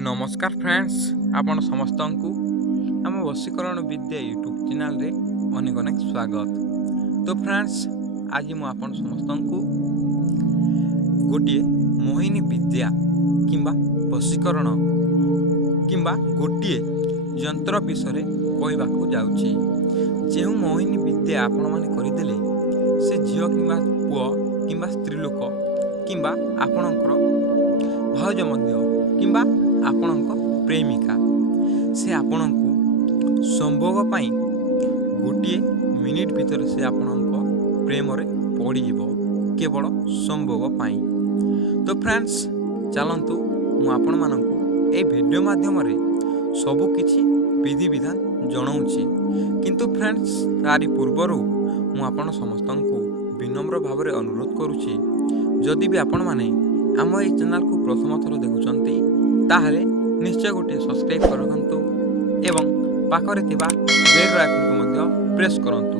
नमस्कार फ्रेंड्स आपण समस्त को आम वशीकरण विद्या यूट्यूब चैनल रे अनेक अनेक स्वागत। तो फ्रेंड्स आज मु आपण समस्त को गोटे मोहिनी विद्या किंबा वशीकरण किंबा गोटे यंत्र विषय कहवाक जाउची। जो मोहिनी विद्या आपण माने करदेले से झियो किंबा पुओ किंबा स्त्री लोक किंबा आपणकर भाउज मध्य किंबा आपणक प्रेमिका से आपणक संभोग पाई गोटे मिनिट भितर से आपणक प्रेम रे पड़ी जीवो केवल संभोग पाई। तो फ्रेंड्स चलंतु मु आपण मानकु ए वीडियो माध्यम रे सब किछि विधि विधान जणाउछि, किंतु फ्रेंड्स तारि पूर्वरु मु आपण समस्तंकु विनम्र भाव रे अनुरोध करूछि, जदि भी आपण माने आम ए चैनल को प्रथम थर देखुचंती ताहले निश्चय गोटे सब्सक्राइब करंतु एवं पाखरे थिबा बेल आइकन को मध्य प्रेस करंतु,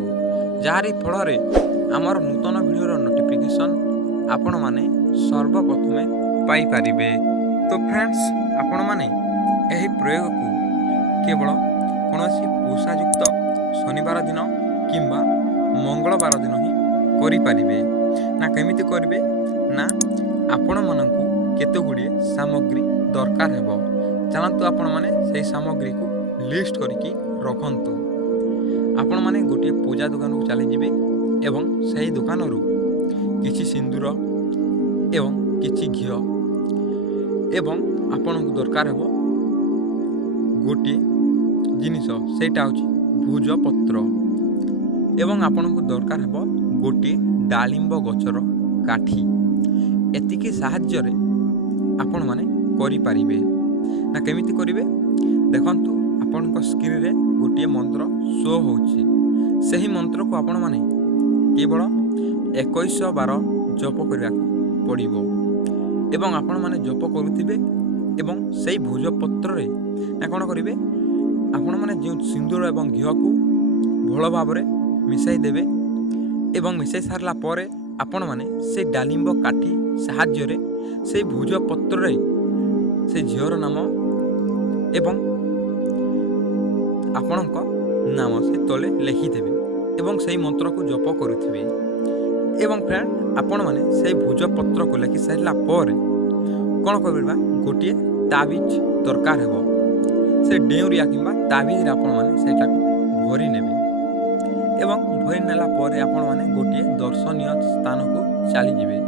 जाहारी फल रे आमर नूतन वीडियो नोटिफिकेशन आपण माने सर्वप्रथमे पाई परिबे। तो फ्रेंड्स आपण माने एही प्रयोग को केवल कोनोसी पूषायुक्त शनिवार दिन किंबा मंगलवार दिन ही करि परिबे ना। केमिति करिवे ना आपण मानकु केते गुडी सामग्री दरकार हेबो। चलंतु आपण माने सेही सामग्री को लिस्ट करिकि रखंतु। आपण माने गोटे पूजा दुकान को चली जिवे एवं सेही दुकान रु किछि सिंदूर एवं किछि घियो एवं आपण को दरकार हेबो गोटे जिनिस सेटा होछि भुज पत्र एवं आपण को दरकार हेबो गोटे डालिंब गछर काठी। एतिके साहाय्य रे आपण माने करि परिबे ना। केमिति करिवे देखंतु आपण को स्क्रीन रे गोटे मंत्र शो होछि, सही मंत्र को आपण माने केवल 21 बार जप करिया पड़िबो एवं आपण माने जप करूथिबे एवं सही भुज पत्र रे ना कोन करिवे आपण माने जे सिंदूर एवं घियो को भलो भाव रे मिसाई देबे एवं मिसाई सारला परे आपण माने से डालिंब काठी साहाय्य रे से भुज पत्र रे से झीवर नाम एवं आपणक नाम से तले लिखिदेवे एवं से मंत्र को जप करुथिबे एवं फ्रेंड आपण माने से भुज पत्र को लिखि सारला पर कोन करबा गोटे ताबीज दरकार हेबो। से डेउरिया किंबा ताबीज रे आपण माने सेटा को भरी नेबे एवं भरी नेला पर आपण माने गोटे दर्शनीय स्थान को चली जिवे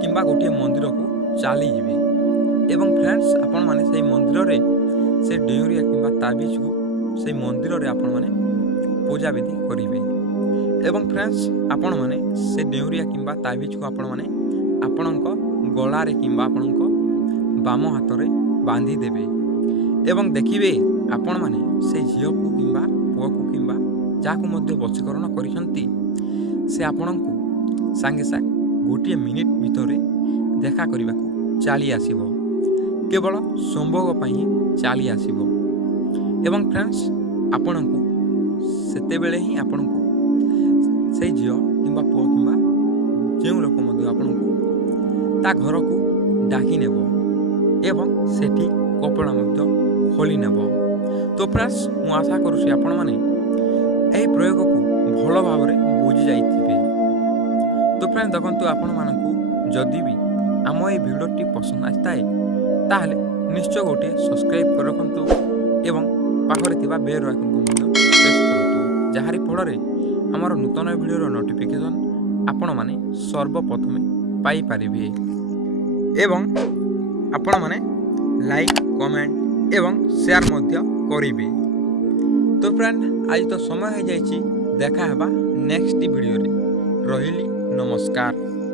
किंबा गोटे मंदिर को चली जिवे एवं फ्रेंड्स आपण माने से मंदिर रे से डेउरिया किंबा ताबीज को से मंदिर रे आपण माने पूजा विधि करिवे एवं फ्रेंड्स आपण माने से डेउरिया किंबा ताबीज को आपण माने आपणक गला रे किंबा आपणक बाम हाथ रे बांधी देबे एवं देखिबे आपण माने से झियो को किंबा पुओ को किंबा जाको मध्य वशीकरण करिसंती से आपणक सांगे सांग गोटे मिनिट भितर देखा करने को चली आसब केवल संभोग पाई चली आसब एवं फ्रेंड्स आपण को सेते बेले ही आपण को से झियो किंबा पुओ किंबा जो लोक मध्य आपण को ता घर को डाकी नेब एवं सेठी कपड़ा मध्य खोली नेब। तो फ्रेंड्स मु आशा करूछि आपण माने एही प्रयोग को भलो भाव रे बुझी जाइथिबे। तो फ्रेंड्स देखंतु आपण मानकु जदि भी आम ए भिडियोटी पसंद आए ताहले निश्चय गोटे सब्सक्राइब कर रखंतु एवं पाखरे थिबा बेल आइकन को मध्य प्रेस करंतु, जाहारी फल रे हमर नूतन वीडियो नोटिफिकेशन आपण माने सर्वप्रथमे पाई परिबे एवं आपण माने लाइक कमेंट एवं शेयर मध्य करिवे। तो फ्रेंड आज तो समय हो जाइछि, देखा हेबा नेक्स्ट वीडियो रे। रहिली नमस्कार।